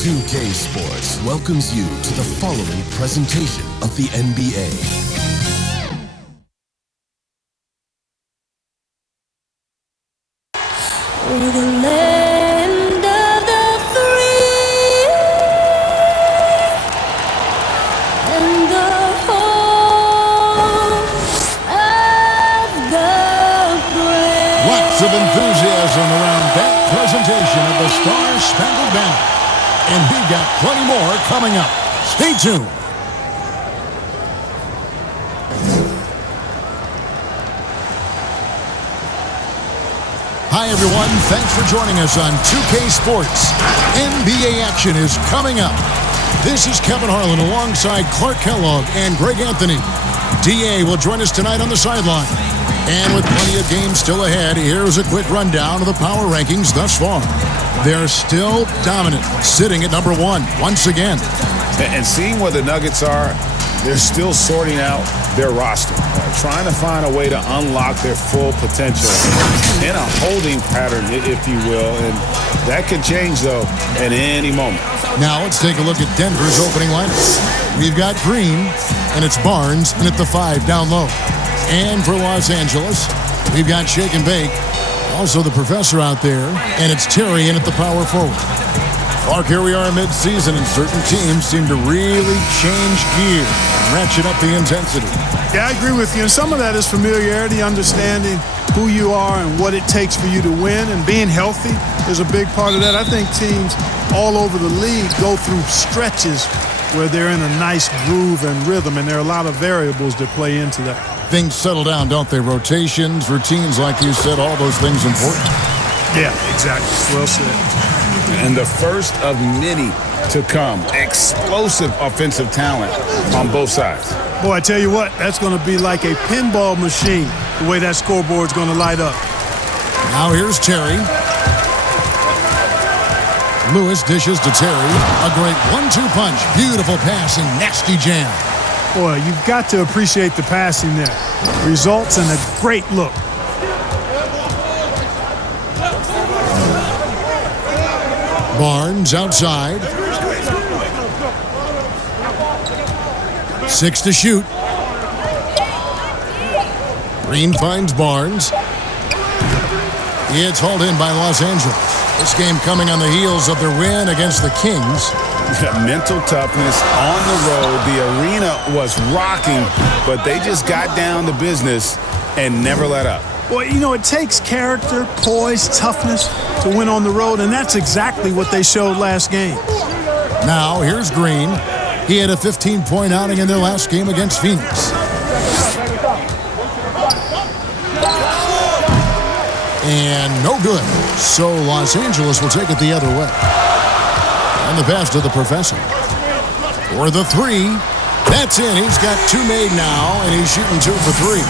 2K Sports welcomes you to the following presentation of the NBA. We're the land of the free and the home of the brave. Lots of enthusiasm around that presentation of the Star-Spangled Banner. And we've got plenty more coming up. Stay tuned. Hi, everyone. Thanks for joining us on 2K Sports. NBA action is coming up. This is Kevin Harlan alongside Clark Kellogg and Greg Anthony. DA will join us tonight on the sideline. And with plenty of games still ahead, here's a quick rundown of the power rankings thus far. They're still dominant, sitting at number one once again. And seeing where the Nuggets are, they're still sorting out their roster, trying to find a way to unlock their full potential in a holding pattern, if you will. And that could change, though, at any moment. Now let's take a look at Denver's opening lineup. We've got Green, and it's Barnes, and at the 5 down low. And for Los Angeles, we've got Shake and Bake, also the professor out there, and it's Terry in at the power forward. Clark, here we are mid-season, and certain teams seem to really change gear and ratchet up the intensity. Yeah, I agree with you. And some of that is familiarity, understanding who you are and what it takes for you to win, and being healthy is a big part of that. I think teams all over the league go through stretches where they're in a nice groove and rhythm, and there are a lot of variables that play into that. Things settle down, don't they? Rotations, routines, like you said, all those things important. Yeah, exactly. Well said. And the first of many to come. Explosive offensive talent on both sides. Boy, I tell you what, that's going to be like a pinball machine, the way that scoreboard's going to light up. Now here's Terry. Lewis dishes to Terry. A great 1-2 punch. Beautiful passing. Nasty jam. Boy, you've got to appreciate the passing there. Results in a great look. Barnes outside. 6 to shoot. Green finds Barnes. It's hauled in by Los Angeles. This game coming on the heels of their win against the Kings. Mental toughness on the road. The arena was rocking, but they just got down to business and never let up. Well, you know, it takes character, poise, toughness to win on the road, and that's exactly what they showed last game. Now, here's Green. He had a 15-point outing in their last game against Phoenix. And no good. So Los Angeles will take it the other way. And the pass to the professor. For the 3. That's in. He's got 2 made now, and he's shooting 2 for 3.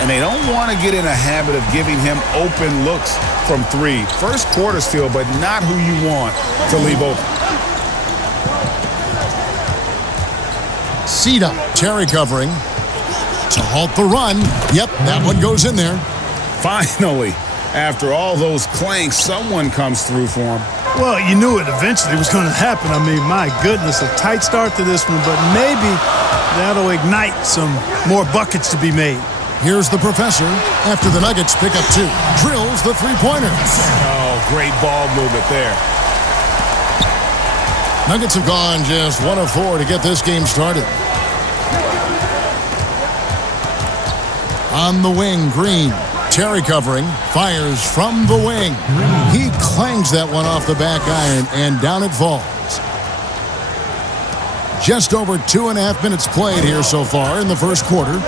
And they don't want to get in a habit of giving him open looks from 3. First quarter still, but not who you want to leave open. Ceda, Terry covering to halt the run. Yep, that one goes in there. Finally, after all those clanks, someone comes through for him. Well, you knew it eventually was going to happen. I mean, my goodness, a tight start to this one, but maybe that'll ignite some more buckets to be made. Here's the professor after the Nuggets pick up 2. Drills the 3-pointer. Oh, great ball movement there. Nuggets have gone just 1 of 4 to get this game started. On the wing, Green. Terry covering. Fires from the wing. He clangs that one off the back iron, and down it falls. Just over 2.5 minutes played here so far in the first quarter.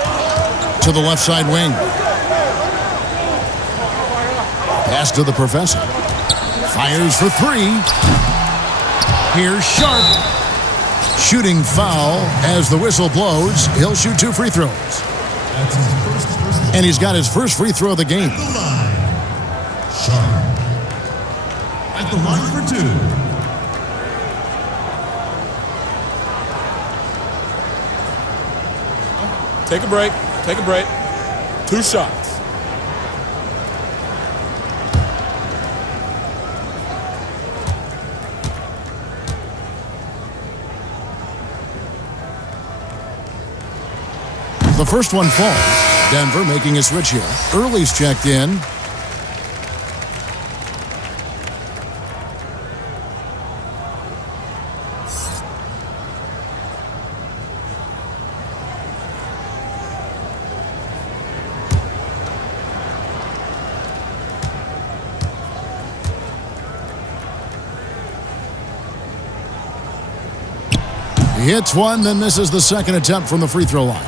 To the left side wing. Pass to the professor. Fires for 3. Here's Sharp. Shooting foul as the whistle blows. He'll shoot 2 free throws. And he's got his first free throw of the game. Sharp. At the line for 2. Take a break. Take a break. 2 shots. The first one falls. Denver making a switch here. Early's checked in. He hits one, then misses the second attempt from the free throw line.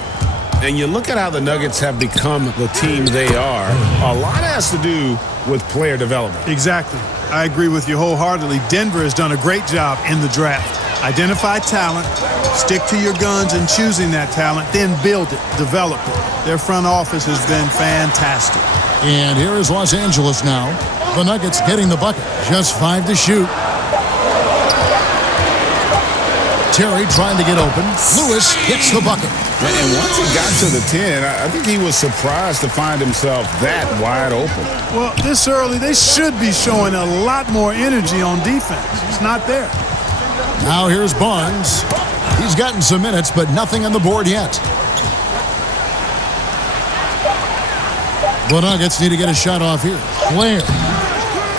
And you look at how the Nuggets have become the team they are, a lot has to do with player development. Exactly. I agree with you wholeheartedly. Denver has done a great job in the draft. Identify talent, stick to your guns in choosing that talent, then build it, develop it. Their front office has been fantastic. And here is Los Angeles now. The Nuggets getting the bucket. Just 5 to shoot. Terry trying to get open. Lewis hits the bucket. And once he got to the 10, I think he was surprised to find himself that wide open. Well, this early, they should be showing a lot more energy on defense. It's not there. Now here's Barnes. He's gotten some minutes, but nothing on the board yet. The Nuggets need to get a shot off here. Blair.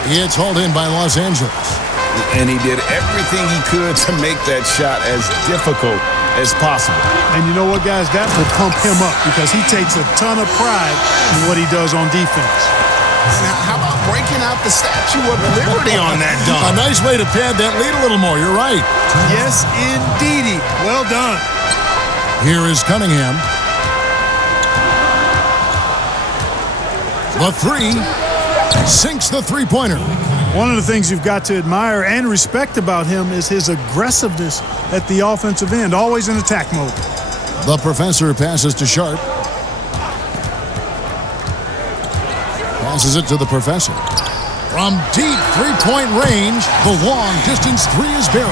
It's hauled in by Los Angeles. And he did everything he could to make that shot as difficult as possible. And you know what, guys? That will pump him up because he takes a ton of pride in what he does on defense. Now, how about breaking out the Statue of Liberty on that dunk? A nice way to pad that lead a little more. You're right. Yes, indeedy. Well done. Here is Cunningham. The three sinks the three-pointer. One of the things you've got to admire and respect about him is his aggressiveness at the offensive end, always in attack mode. The professor passes to Sharp. Passes it to the professor. From deep three-point range, the long distance three is buried.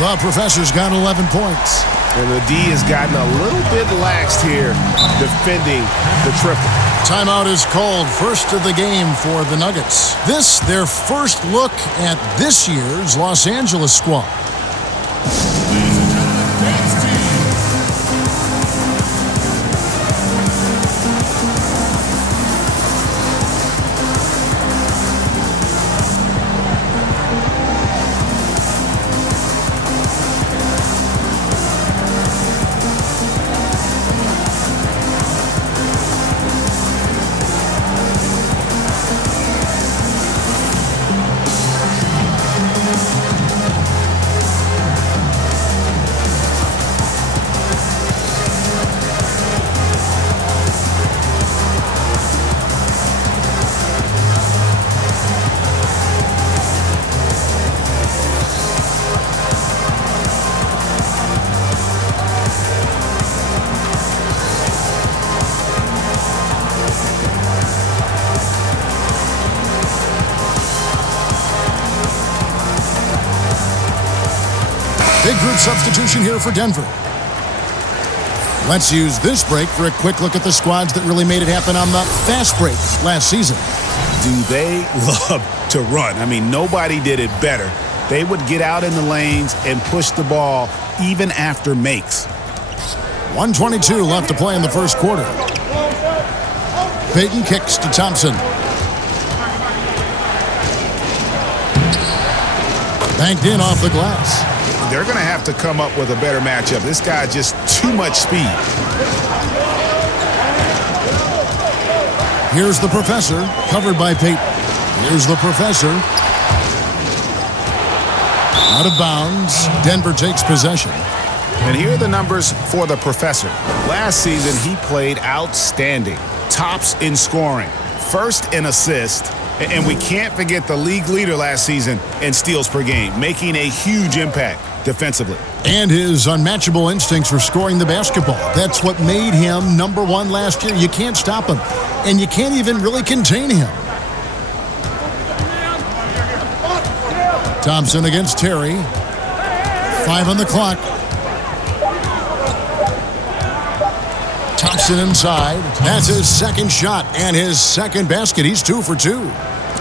The professor's got 11 points. And the D has gotten a little bit laxed here defending the triple. Timeout is called, first of the game for the Nuggets. This, their first look at this year's Los Angeles squad. Big group substitution here for Denver. Let's use this break for a quick look at the squads that really made it happen on the fast break last season. Do they love to run? I mean, nobody did it better. They would get out in the lanes and push the ball even after makes. 1:22 left to play in the first quarter. Payton kicks to Thompson. Banked in off the glass. They're going to have to come up with a better matchup. This guy just too much speed. Here's the professor, covered by Payton. Here's the professor. Out of bounds. Denver takes possession. And here are the numbers for the professor. Last season, he played outstanding. Tops in scoring. First in assist. And we can't forget the league leader last season in steals per game, making a huge impact defensively. And his unmatchable instincts for scoring the basketball. That's what made him number one last year. You can't stop him. And you can't even really contain him. Thompson against Terry. 5 on the clock. Thompson inside. That's his second shot and his second basket. He's 2 for 2.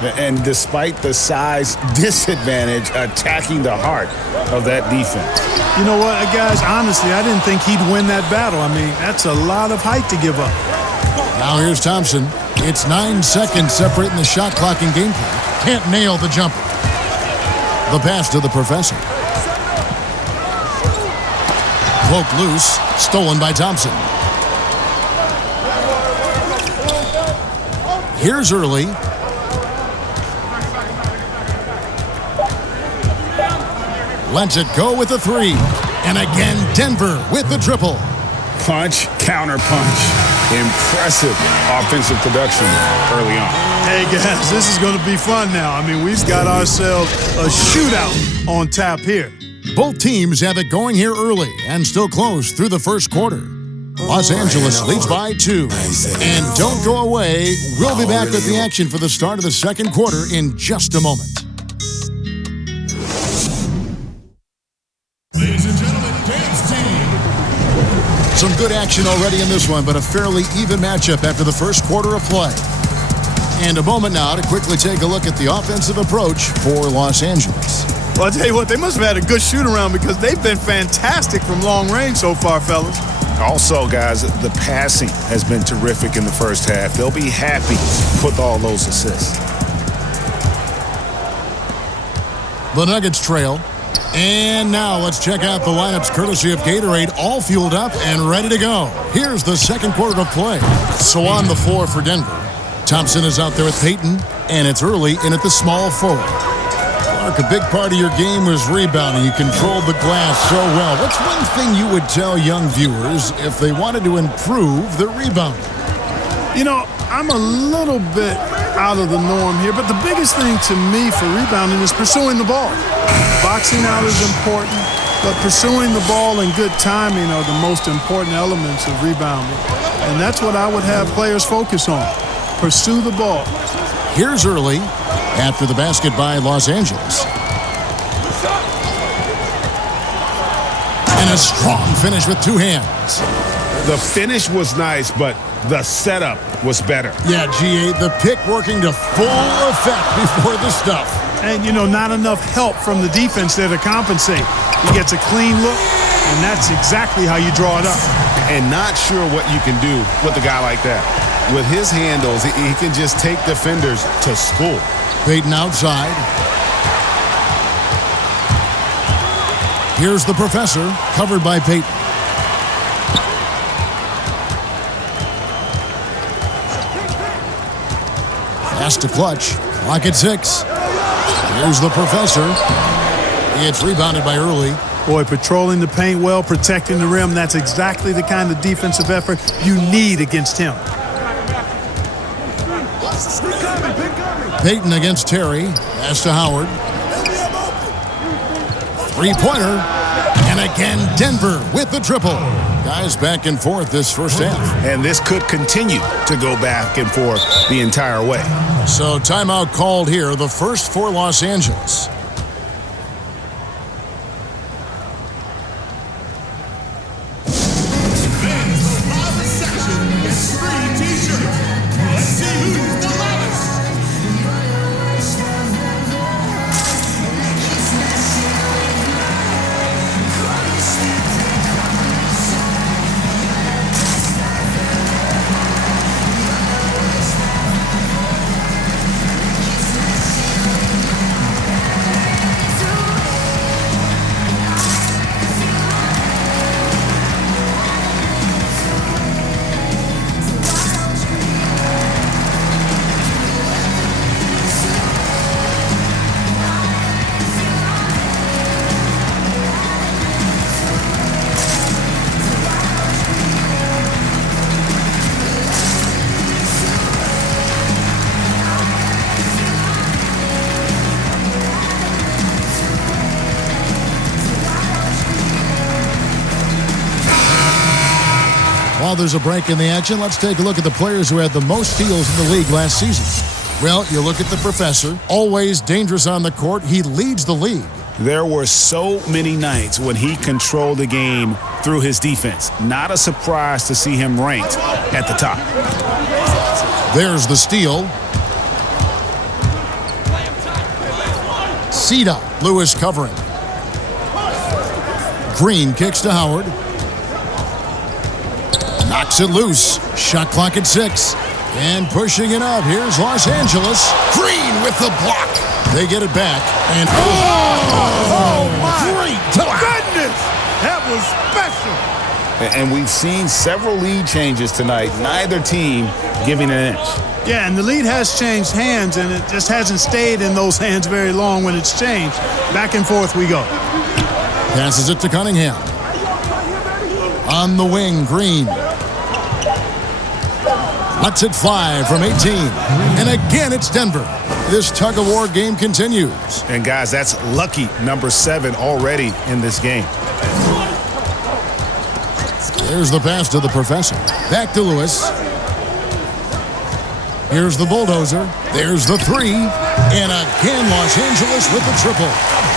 And despite the size disadvantage, attacking the heart of that defense. You know what, guys? Honestly, I didn't think he'd win that battle. I mean, that's a lot of height to give up. Now here's Thompson. It's 9 seconds separating the shot clock and gameplay. Can't nail the jumper. The pass to the professor. Cloak loose. Stolen by Thompson. Here's Early. Lets it go with a 3. And again, Denver with the triple. Punch, counter punch. Impressive offensive production early on. Hey, guys, this is going to be fun now. I mean, we've got ourselves a shootout on tap here. Both teams have it going here early and still close through the first quarter. Los Angeles leads by 2. And don't go away. We'll be back with the action for the start of the second quarter in just a moment. Ladies and gentlemen, dance team. Some good action already in this one, but a fairly even matchup after the first quarter of play. And a moment now to quickly take a look at the offensive approach for Los Angeles. Well, I'll tell you what, they must have had a good shoot-around because they've been fantastic from long range so far, fellas. Also, guys, the passing has been terrific in the first half. They'll be happy with all those assists. The Nuggets trail. And now let's check out the lineups courtesy of Gatorade, all fueled up and ready to go. Here's the second quarter of play. So on the floor for Denver, Thompson is out there with Payton, and it's Early in at the small forward. Clark, a big part of your game was rebounding. You controlled the glass so well. What's one thing you would tell young viewers if they wanted to improve their rebounding? You know, I'm a little bit out of the norm here, but the biggest thing to me for rebounding is pursuing the ball. Boxing out is important, but pursuing the ball and good timing are the most important elements of rebounding. And that's what I would have players focus on. Pursue the ball. Here's Early after the basket by Los Angeles. And a strong finish with 2 hands. The finish was nice, but the setup was better. Yeah, GA, the pick working to full effect before the stuff. And, you know, not enough help from the defense there to compensate. He gets a clean look, and that's exactly how you draw it up. And not sure what you can do with a guy like that. With his handles, he can just take defenders to school. Payton outside. Here's the professor, covered by Payton. Pass to Clutch. Clock at 6. Here's the professor. It's rebounded by Early. Boy, patrolling the paint well, protecting the rim, that's exactly the kind of defensive effort you need against him. Payton against Terry. Pass to Howard. 3-pointer. And again, Denver with the triple. Guys back and forth this first half. And this could continue to go back and forth the entire way. So timeout called here, the first for Los Angeles. While there's a break in the action, let's take a look at the players who had the most steals in the league last season. Well, you look at the professor, always dangerous on the court. He leads the league. There were so many nights when he controlled the game through his defense. Not a surprise to see him ranked at the top. There's the steal. Sita, Lewis covering. Green kicks to Howard. Knocks it loose. Shot clock at 6. And pushing it up. Here's Los Angeles. Green with the block. They get it back. And my great block. goodness! That was special. And we've seen several lead changes tonight. Neither team giving an inch. Yeah, and the lead has changed hands, and it just hasn't stayed in those hands very long when it's changed. Back and forth we go. Passes it to Cunningham. On the wing, Green. Lets it fly from 18. And again, it's Denver. This tug-of-war game continues. And guys, that's lucky number 7 already in this game. There's the pass to the professor. Back to Lewis. Here's the bulldozer. There's the 3. And again, Los Angeles with the triple.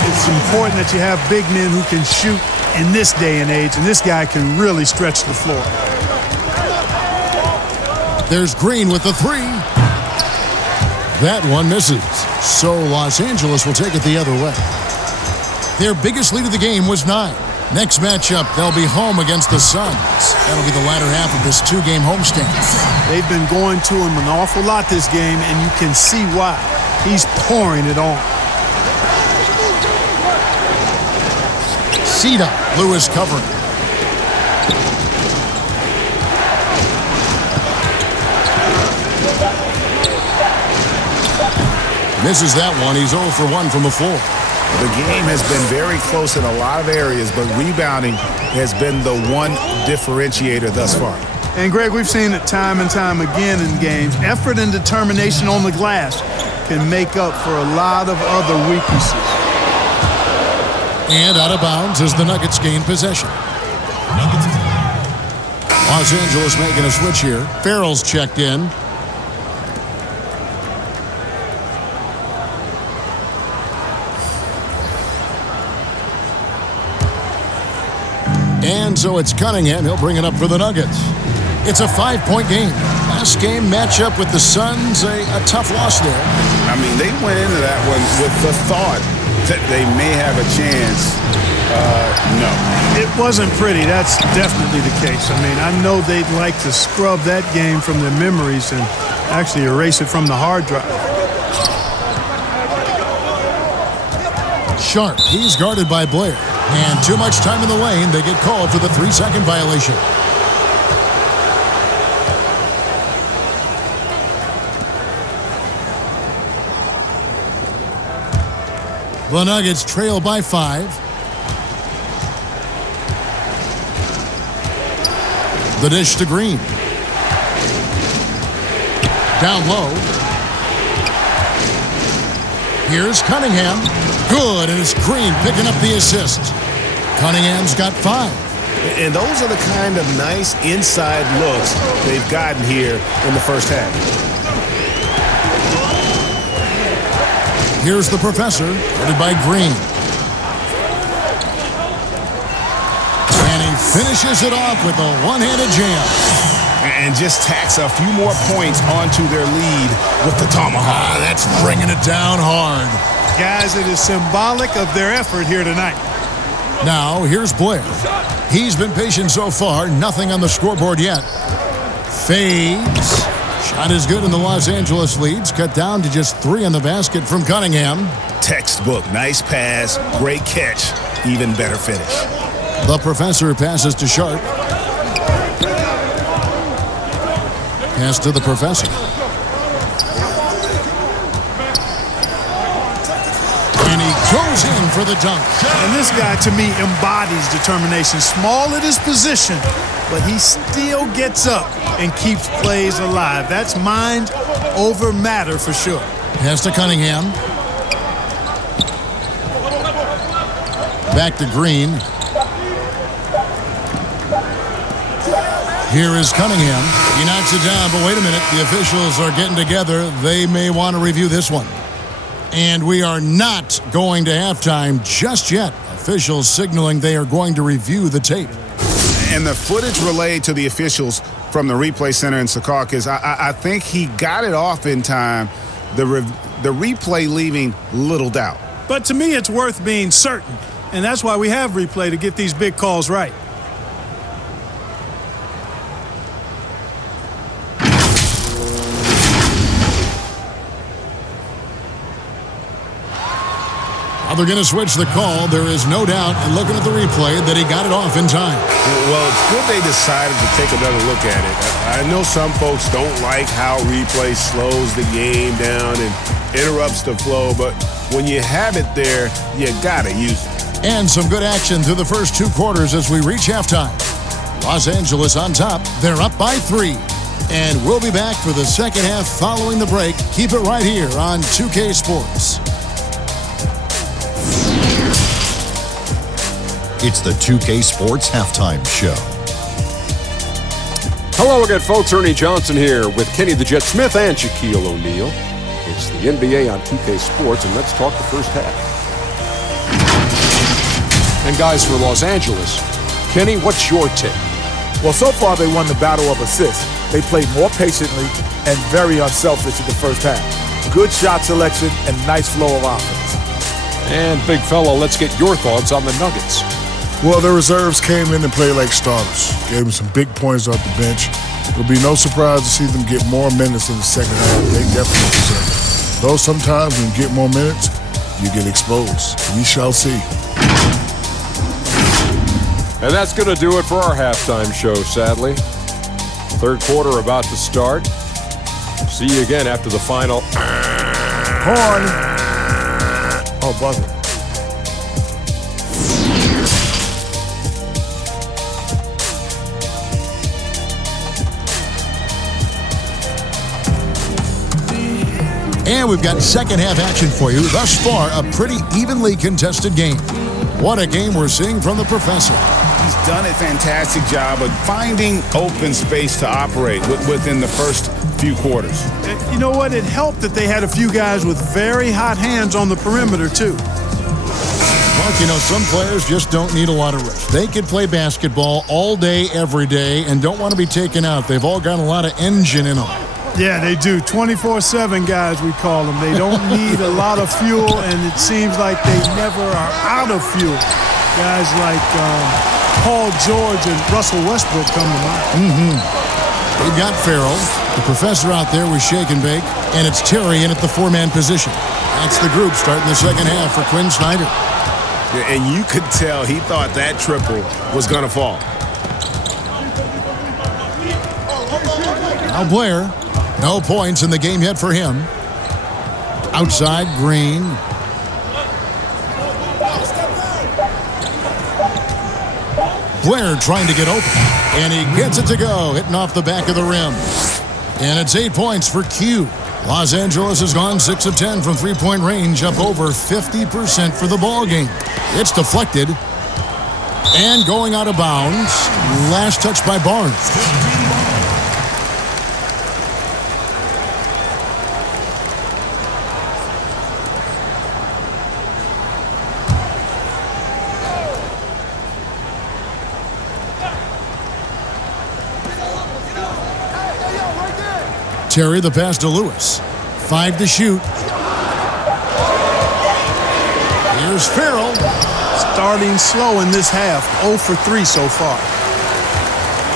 It's important that you have big men who can shoot in this day and age, and this guy can really stretch the floor. There's Green with the 3. That one misses. So Los Angeles will take it the other way. Their biggest lead of the game was 9. Next matchup, they'll be home against the Suns. That'll be the latter half of this 2-game homestand. They've been going to him an awful lot this game, and you can see why. He's pouring it on. Sita, Lewis covering. Misses that one. He's 0 for 1 from the floor. The game has been very close in a lot of areas, but rebounding has been the one differentiator thus far. And, Greg, we've seen it time and time again in games. Effort and determination on the glass can make up for a lot of other weaknesses. And out of bounds as the Nuggets gain possession. Los Angeles making a switch here. Farrell's checked in. And so it's Cunningham. He'll bring it up for the Nuggets. It's a 5-point game. Last game matchup with the Suns, a tough loss there. I mean, they went into that one with the thought that they may have a chance. No. It wasn't pretty. That's definitely the case. I mean, I know they'd like to scrub that game from their memories and actually erase it from the hard drive. Sharp. He's guarded by Blair. And too much time in the lane. They get called for the 3-second violation. The Nuggets trail by 5. The dish to Green. Down low. Here's Cunningham. Good, and it's Green picking up the assist. Cunningham's got 5. And those are the kind of nice inside looks they've gotten here in the first half. Here's the professor, headed by Green. And he finishes it off with a one-handed jam. And just tacks a few more points onto their lead with the tomahawk. That's bringing it down hard. Guys, it is symbolic of their effort here tonight. Now, here's Blair. He's been patient so far. Nothing on the scoreboard yet. Fades. Shot is good, and the Los Angeles leads cut down to just 3 on the basket from Cunningham. Textbook. Nice pass. Great catch. Even better finish. The professor passes to Sharp. Pass to the professor. And he goes in for the dunk. And this guy, to me, embodies determination. Small at his position, but he still gets up and keeps plays alive. That's mind over matter for sure. Pass to Cunningham. Back to Green. Here is Cunningham. He knocks it down, but wait a minute. The officials are getting together. They may want to review this one. And we are not going to halftime just yet. Officials signaling they are going to review the tape. And the footage relayed to the officials from the replay center in Secaucus, I think he got it off in time. The replay leaving little doubt. But to me, it's worth being certain. And that's why we have replay to get these big calls right. Now they're going to switch the call. There is no doubt, and looking at the replay, that he got it off in time. Well, it's good they decided to take another look at it. I know some folks don't like how replay slows the game down and interrupts the flow, but when you have it there, you got to use it. And some good action through the first 2 quarters as we reach halftime. Los Angeles on top. They're up by 3. And we'll be back for the second half following the break. Keep it right here on 2K Sports. It's the 2K Sports Halftime Show. Hello again, folks. Ernie Johnson here with Kenny the Jet Smith and Shaquille O'Neal. It's the NBA on 2K Sports, and let's talk the first half. And guys, for Los Angeles, Kenny, what's your take? Well, so far they won the battle of assists. They played more patiently and very unselfish in the first half. Good shot selection and nice flow of offense. And big fella, let's get your thoughts on the Nuggets. Well, the reserves came in and played like starters. Gave them some big points off the bench. It'll be no surprise to see them get more minutes in the second half. They definitely deserve it. Though sometimes when you get more minutes, you get exposed. We shall see. And that's going to do it for our halftime show, sadly. Third quarter about to start. See you again after the final. Horn. Oh, buzzer. And we've got second half action for you. Thus far, a pretty evenly contested game. What a game we're seeing from the professor. He's done a fantastic job of finding open space to operate within the first few quarters. You know what? It helped that they had a few guys with very hot hands on the perimeter, too. Mark, you know, some players just don't need a lot of rest. They could play basketball all day, every day, and don't want to be taken out. They've all got a lot of engine in them. Yeah, they do. 24/7 guys, we call them. They don't need a lot of fuel, and it seems like they never are out of fuel. Guys like Paul George and Russell Westbrook come to mind. We've got Farrell, the professor out there with Shake and Bake, and it's Terry in at the 4-man position. That's the group starting the second half for Quinn Snyder. And you could tell he thought that triple was going to fall. Now Blair, no points in the game yet for him. Outside, Green. Blair trying to get open, and he gets it to go, hitting off the back of the rim. And it's 8 points for Q. Los Angeles has gone 6 of 10 from three-point range, up over 50% for the ball game. It's deflected and going out of bounds. Last touch by Barnes. Terry the pass to Lewis. 5 to shoot. Here's Farrell. Starting slow in this half. 0 for 3 so far.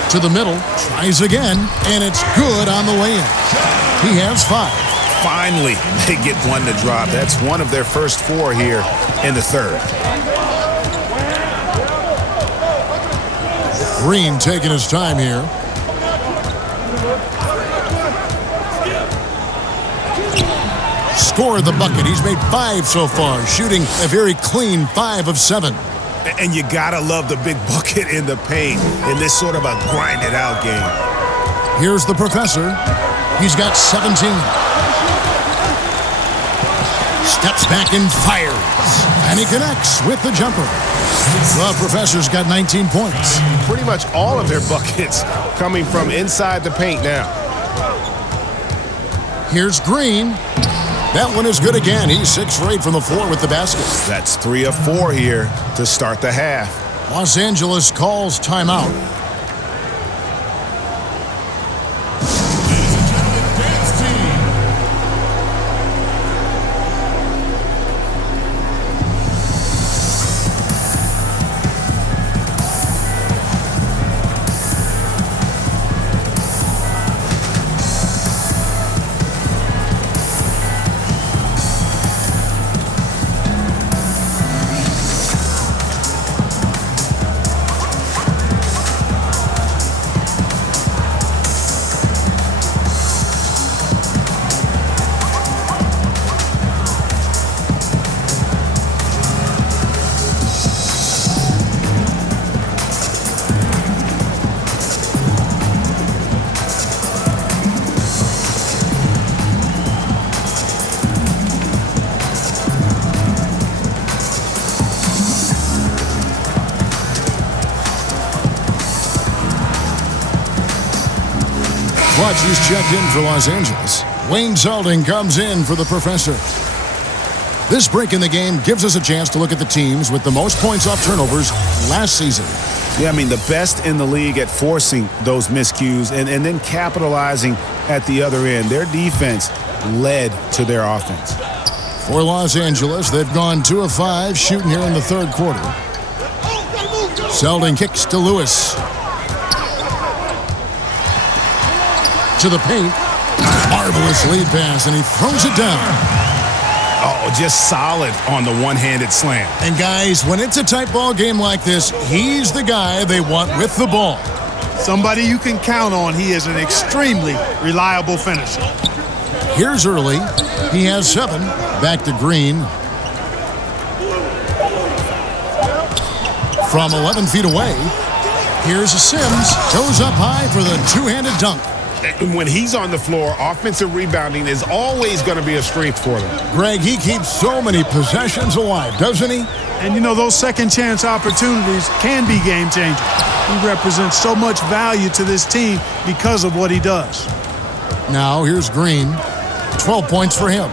To the middle. Tries again. And it's good on the way in. He has 5. Finally, they get one to drop. That's one of their first 4 here in the third. Green taking his time here. Scored the bucket. He's made 5 so far, shooting a very clean 5 of 7. And you gotta love the big bucket in the paint in this sort of a grind-it-out game. Here's the professor. He's got 17. Steps back and fires. And he connects with the jumper. The professor's got 19 points. Pretty much all of their buckets coming from inside the paint now. Here's Green. That one is good again. He's 6 for 8 from the floor with the basket. That's 3 of 4 here to start the half. Los Angeles calls timeout. Clutch is checked in for Los Angeles. Wayne Zeldin comes in for the Professor. This break in the game gives us a chance to look at the teams with the most points off turnovers last season. Yeah, I mean, the best in the league at forcing those miscues and then capitalizing at the other end. Their defense led to their offense. For Los Angeles, they've gone 2 of 5 shooting here in the third quarter. Zeldin kicks to Lewis. To the paint. Marvelous lead pass, and he throws it down. Oh, just solid on the one-handed slam. And guys, when it's a tight ball game like this, he's the guy they want with the ball. Somebody you can count on. He is an extremely reliable finisher. Here's Early. He has 7. Back to Green. From 11 feet away, here's Sims. Goes up high for the two-handed dunk. When he's on the floor, offensive rebounding is always going to be a strength for them. Greg, he keeps so many possessions alive, doesn't he? And you know, those second chance opportunities can be game changers. He represents so much value to this team because of what he does. Now here's Green. 12 points for him.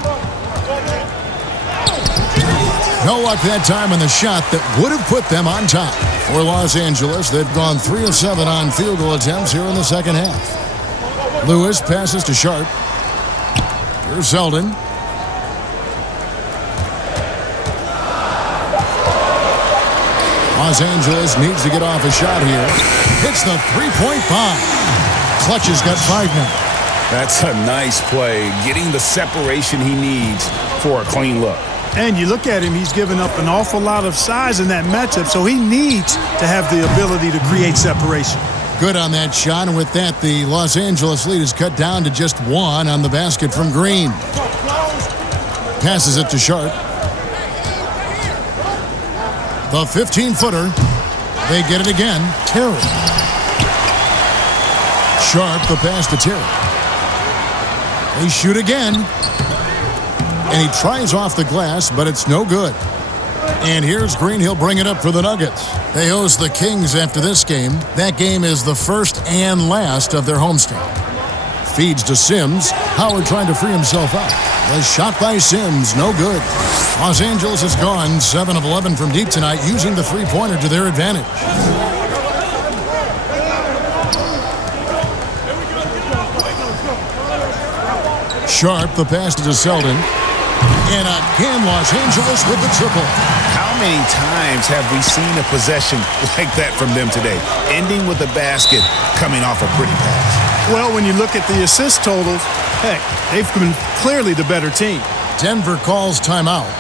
No luck that time on the shot that would have put them on top. For Los Angeles, they've gone 3 of 7 on field goal attempts here in the second half. Lewis passes to Sharp. Here's Zeldin. Los Angeles needs to get off a shot here. Hits the three-point bomb. Clutch has got 5 now. That's a nice play, getting the separation he needs for a clean look. And you look at him, he's given up an awful lot of size in that matchup, so he needs to have the ability to create separation. Good on that shot, and with that, the Los Angeles lead is cut down to just 1 on the basket from Green. Passes it to Sharp. The 15-footer. They get it again. Terry. Sharp, the pass to Terry. They shoot again. And he tries off the glass, but it's no good. And here's Green. He'll bring it up for the Nuggets. They host the Kings after this game. That game is the first and last of their homestand. Feeds to Sims. Howard trying to free himself up. The shot by Sims, no good. Los Angeles has gone 7 of 11 from deep tonight, using the three-pointer to their advantage. Sharp, the pass to Zeldin. And again, Los Angeles with the triple. How many times have we seen a possession like that from them today? Ending with a basket, coming off a pretty pass. Well, when you look at the assist totals, heck, they've been clearly the better team. Denver calls timeout.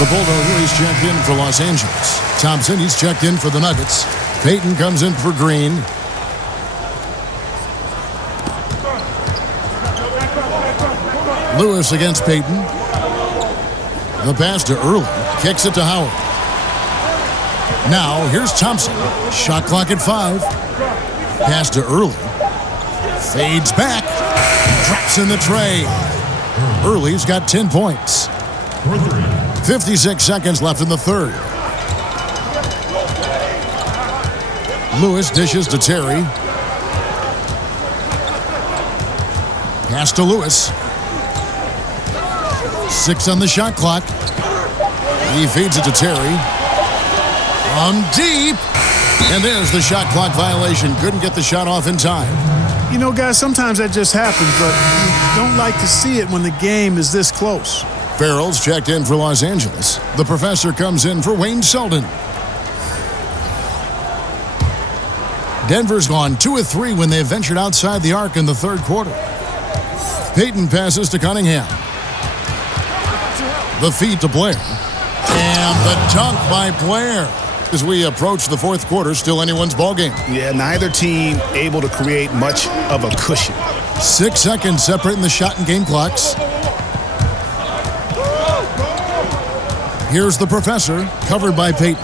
The Bulldog He's checked in for Los Angeles. Thompson, he's checked in for the Nuggets. Payton comes in for Green. Lewis against Payton. The pass to Early. Kicks it to Howard. Now, here's Thompson. Shot clock at 5. Pass to Early. Fades back. Drops in the tray. Early's got 10 points. 56 seconds left in the third. Lewis dishes to Terry. Pass to Lewis. 6 on the shot clock. He feeds it to Terry. From deep. And there's the shot clock violation. Couldn't get the shot off in time. You know, guys, sometimes that just happens, but you don't like to see it when the game is this close. Farrell's checked in for Los Angeles. The professor comes in for Wayne Selden. Denver's gone 2 of 3 when they ventured outside the arc in the third quarter. Payton passes to Cunningham. The feed to Blair. And the dunk by Blair. As we approach the fourth quarter, still anyone's ballgame. Yeah, neither team able to create much of a cushion. 6 seconds separating the shot and game clocks. Here's the professor, covered by Payton.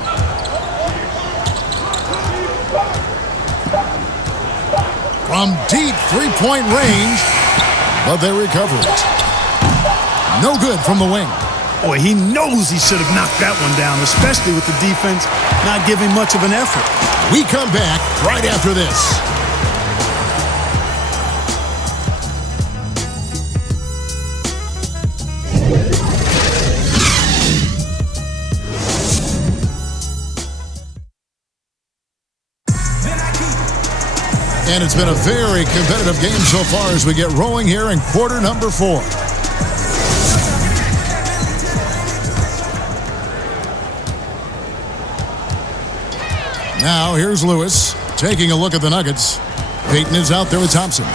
From deep three-point range, but they recover it. No good from the wing. Boy, he knows he should have knocked that one down, especially with the defense not giving much of an effort. We come back right after this. And it's been a very competitive game so far as we get rolling here in quarter number 4. Now here's Lewis taking a look at the Nuggets. Payton is out there with Thompson.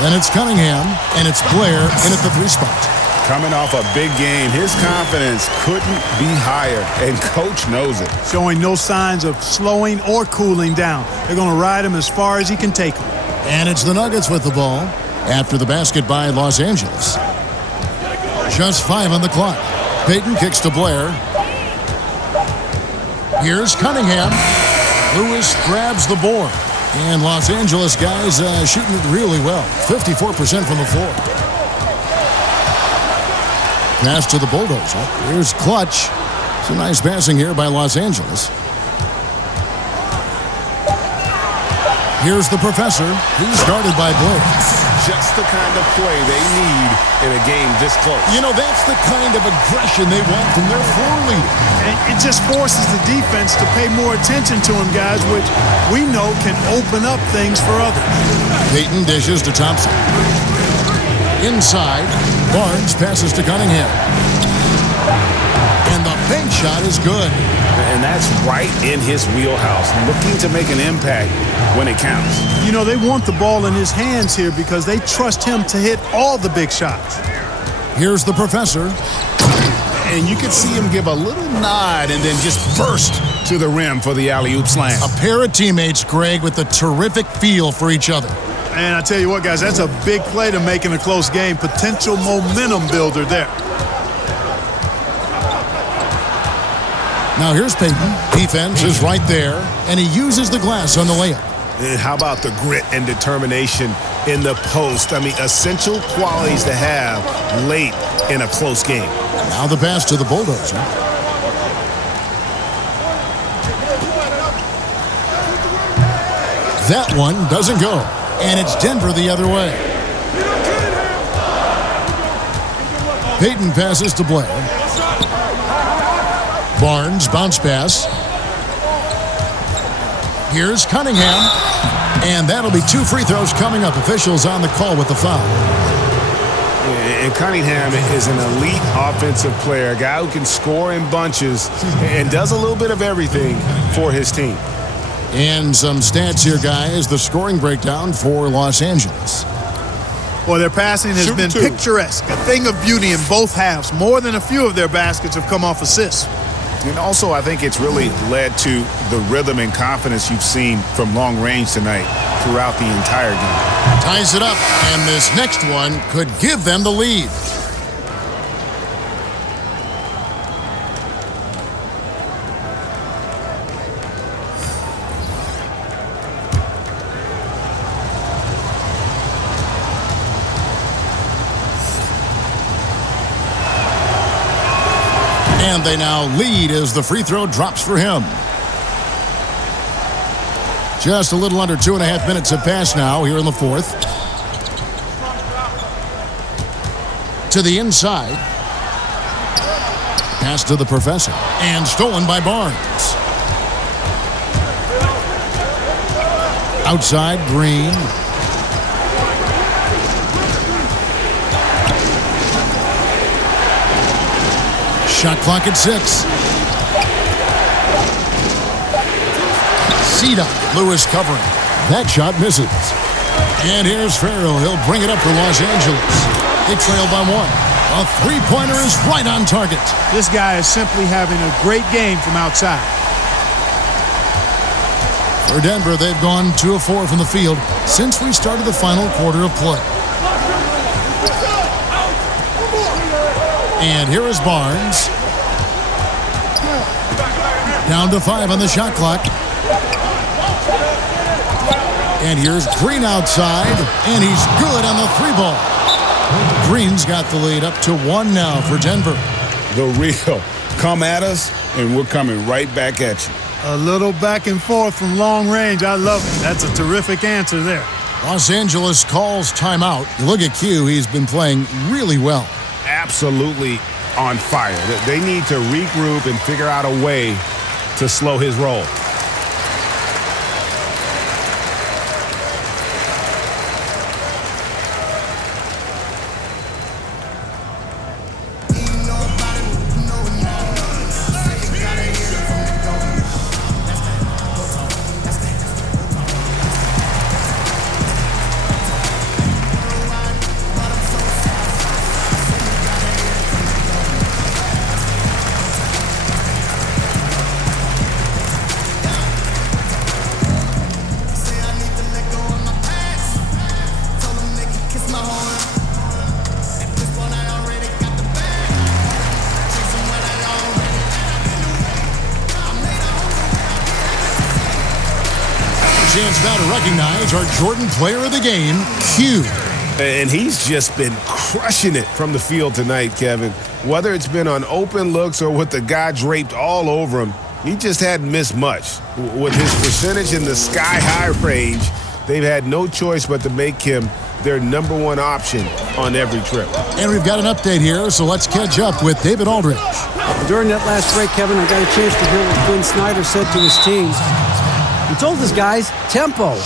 Then it's Cunningham, and it's Blair in at the 3 spot. Coming off a big game, his confidence couldn't be higher, and coach knows it. Showing no signs of slowing or cooling down. They're going to ride him as far as he can take him. And it's the Nuggets with the ball after the basket by Los Angeles. Just 5 on the clock. Payton kicks to Blair. Here's Cunningham. Lewis grabs the board. And Los Angeles guys shooting it really well. 54% from the floor. Pass to the Bulldozer. Here's Clutch. Some nice passing here by Los Angeles. Here's the professor. He's guarded by Blair. Just the kind of play they need in a game this close. You know, that's the kind of aggression they want from their floor leader. And it just forces the defense to pay more attention to him, guys, which we know can open up things for others. Payton dishes to Thompson. Inside, Barnes passes to Cunningham. And the bank shot is good. And that's right in his wheelhouse, looking to make an impact when it counts. You know, they want the ball in his hands here because they trust him to hit all the big shots. Here's the professor. And you can see him give a little nod and then just burst to the rim for the alley-oop slam. A pair of teammates, Greg, with a terrific feel for each other. And I tell you what, guys, that's a big play to make in a close game. Potential momentum builder there. Now here's Payton. Defense is right there, and he uses the glass on the layup. And how about the grit and determination in the post? I mean, essential qualities to have late in a close game. Now the pass to the Bulldozer. That one doesn't go, and it's Denver the other way. Payton passes to Blair. Barnes, bounce pass. Here's Cunningham. And that'll be 2 free throws coming up. Officials on the call with the foul. And Cunningham is an elite offensive player, a guy who can score in bunches and does a little bit of everything for his team. And some stats here, guys. The scoring breakdown for Los Angeles. Well, their passing has been picturesque, a thing of beauty in both halves. More than a few of their baskets have come off assists. And also, I think it's really led to the rhythm and confidence you've seen from long range tonight throughout the entire game. Ties it up, and this next one could give them the lead. And they now lead as the free throw drops for him. Just a little under 2.5 minutes have passed now here in the fourth. To the inside. Pass to the professor. And stolen by Barnes. Outside, Green. Shot clock at 6. Cita, Lewis covering. That shot misses. And here's Farrell. He'll bring it up for Los Angeles. They trail by 1. A three-pointer is right on target. This guy is simply having a great game from outside. For Denver, they've gone 2 of 4 from the field since we started the final quarter of play. And here is Barnes. Down to 5 on the shot clock. And here's Green outside, and he's good on the 3-ball. Green's got the lead up to 1 now for Denver. The real come at us, and we're coming right back at you. A little back and forth from long range. I love it. That's a terrific answer there. Los Angeles calls timeout. You look at Q, he's been playing really well. Absolutely on fire. They need to regroup and figure out a way to slow his roll. Chance now to recognize our Jordan Player of the Game, Q. And he's just been crushing it from the field tonight, Kevin. Whether it's been on open looks or with the guy draped all over him, he just hadn't missed much. With his percentage in the sky-high range, they've had no choice but to make him their #1 option on every trip. And we've got an update here, so let's catch up with David Aldridge. During that last break, Kevin, I got a chance to hear what Quinn Snyder said to his team. He told his guys, tempo,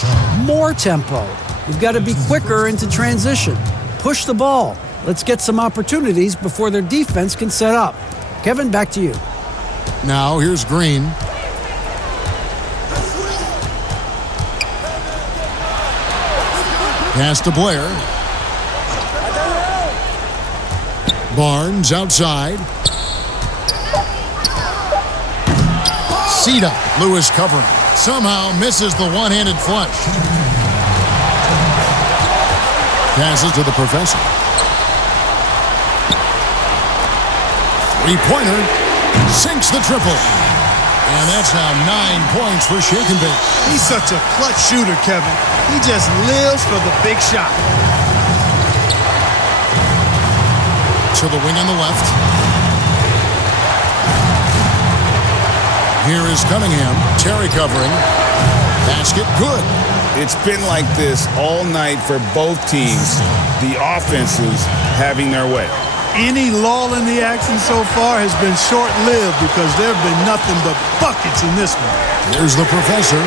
more tempo. We've got to be quicker into transition. Push the ball. Let's get some opportunities before their defense can set up. Kevin, back to you. Now, here's Green. Pass to Blair. Barnes outside. Cita, Lewis covering. Somehow misses the one-handed flush. Passes to the professor. Three-pointer. Sinks the triple. And that's now 9 points for Shake and Bake. He's such a clutch shooter, Kevin. He just lives for the big shot. To the wing on the left. Here is Cunningham. Terry covering. Basket good. It's been like this all night for both teams. The offenses having their way. Any lull in the action so far has been short-lived because there have been nothing but buckets in this one. There's the professor.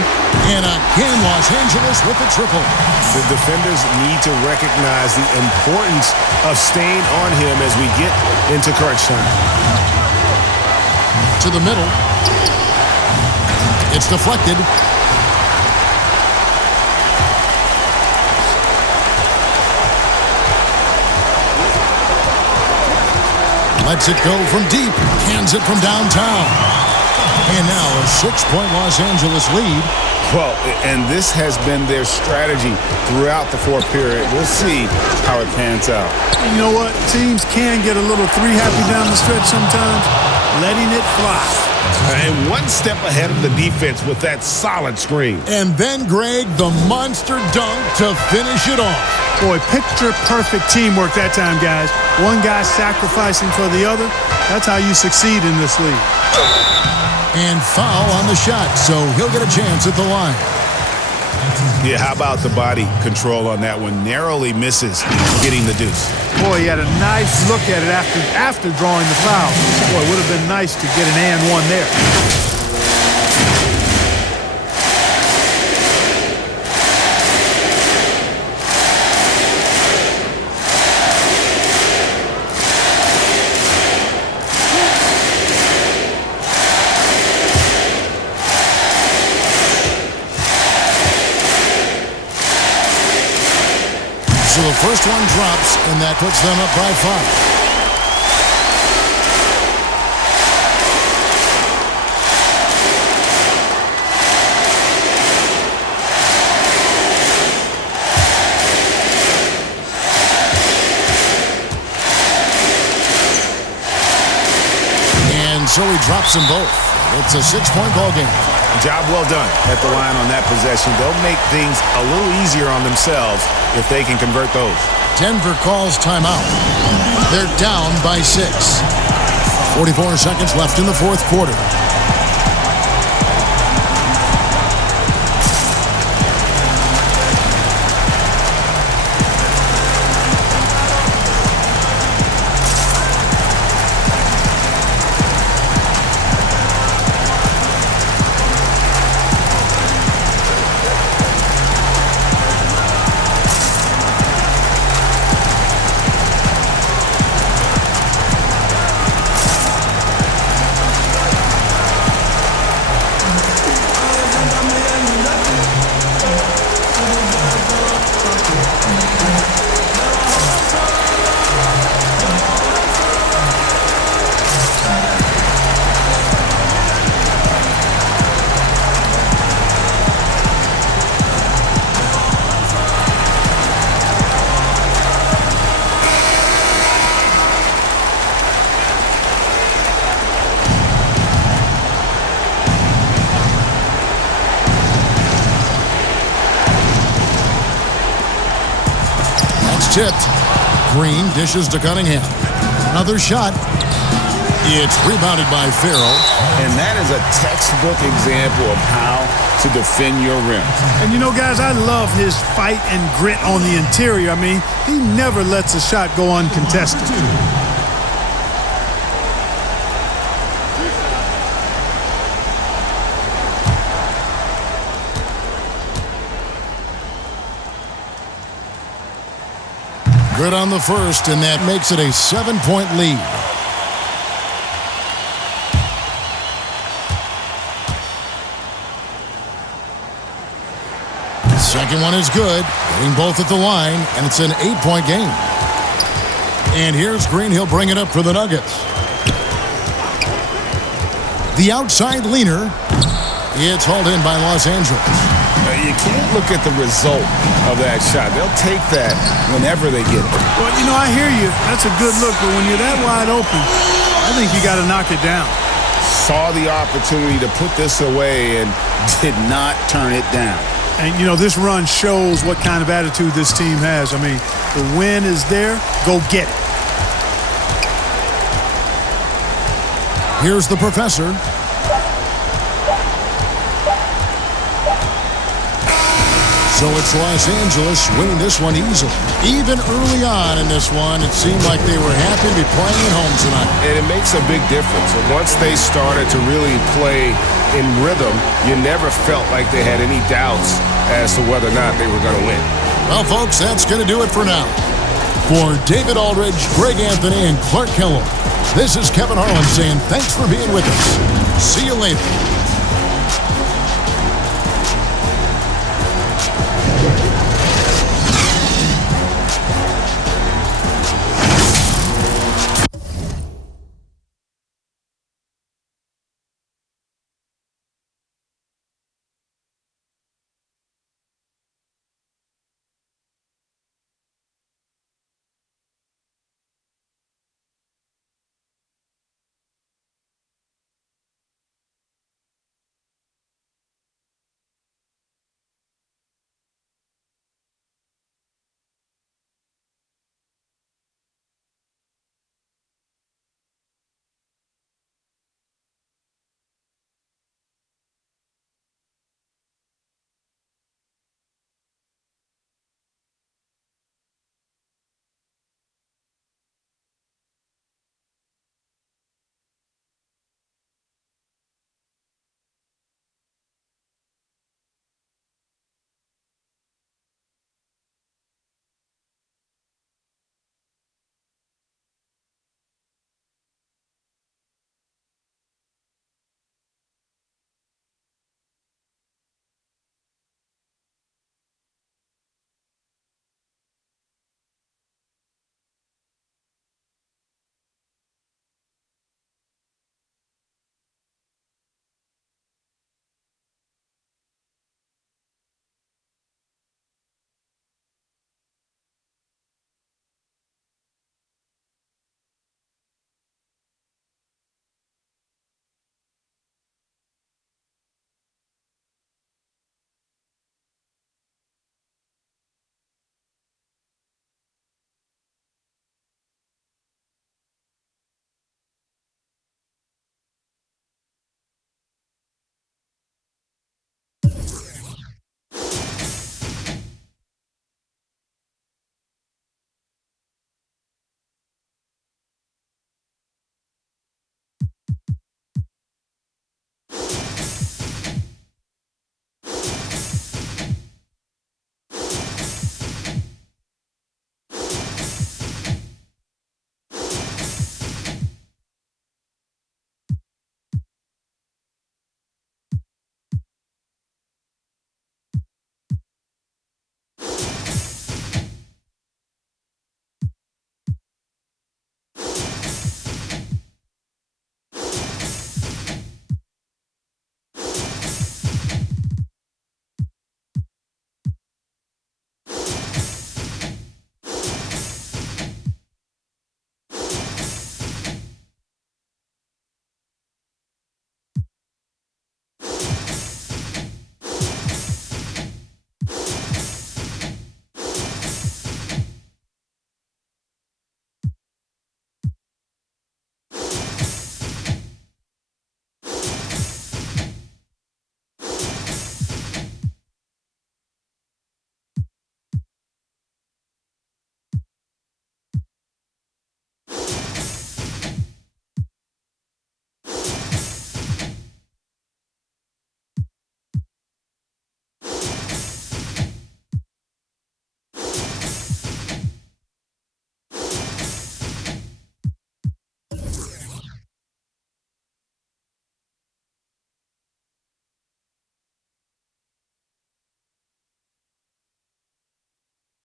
And again, Los Angeles with the triple. The defenders need to recognize the importance of staying on him as we get into crunch time. To the middle. It's deflected. Lets it go from deep. Cans it from downtown. And now a 6-point Los Angeles lead. Well, and this has been their strategy throughout the fourth period. We'll see how it pans out. You know what? Teams can get a little three-happy down the stretch sometimes. Letting it fly. And one step ahead of the defense with that solid screen. And then, Greg, the monster dunk to finish it off. Boy, picture-perfect teamwork that time, guys. One guy sacrificing for the other. That's how you succeed in this league. And foul on the shot, so he'll get a chance at the line. Yeah, how about the body control on that one? Narrowly misses getting the deuce. Boy, he had a nice look at it after drawing the foul. Boy, it would have been nice to get an and one there. first one drops, and that puts them up by 5. So he drops them both. It's a 6-point ball game. Job well done at the line on that possession. They'll make things a little easier on themselves if they can convert those. Denver calls timeout. They're down by 6. 44 seconds left in the fourth quarter. Tipped. Green dishes to Cunningham. Another shot. It's rebounded by Farrell. And that is a textbook example of how to defend your rim. And you know, guys, I love his fight and grit on the interior. I mean, he never lets a shot go uncontested. Good on the first, and that makes it a 7-point lead. Second one is good, hitting both at the line, and it's an 8-point game. And here's Green. He'll bring it up for the Nuggets. The outside leaner. It's hauled in by Los Angeles. You can't look at the result of that shot. They'll take that whenever they get it. Well, you know, I hear you. That's a good look, but when you're that wide open, I think you got to knock it down. Saw the opportunity to put this away and did not turn it down. And, you know, this run shows what kind of attitude this team has. I mean, the win is there. Go get it. Here's the professor. So it's Los Angeles winning this one easily. Even early on in this one, it seemed like they were happy to be playing at home tonight. And it makes a big difference. And once they started to really play in rhythm, you never felt like they had any doubts as to whether or not they were going to win. Well, folks, that's going to do it for now. For David Aldridge, Greg Anthony, and Clark Kellogg, this is Kevin Harlan saying thanks for being with us. See you later.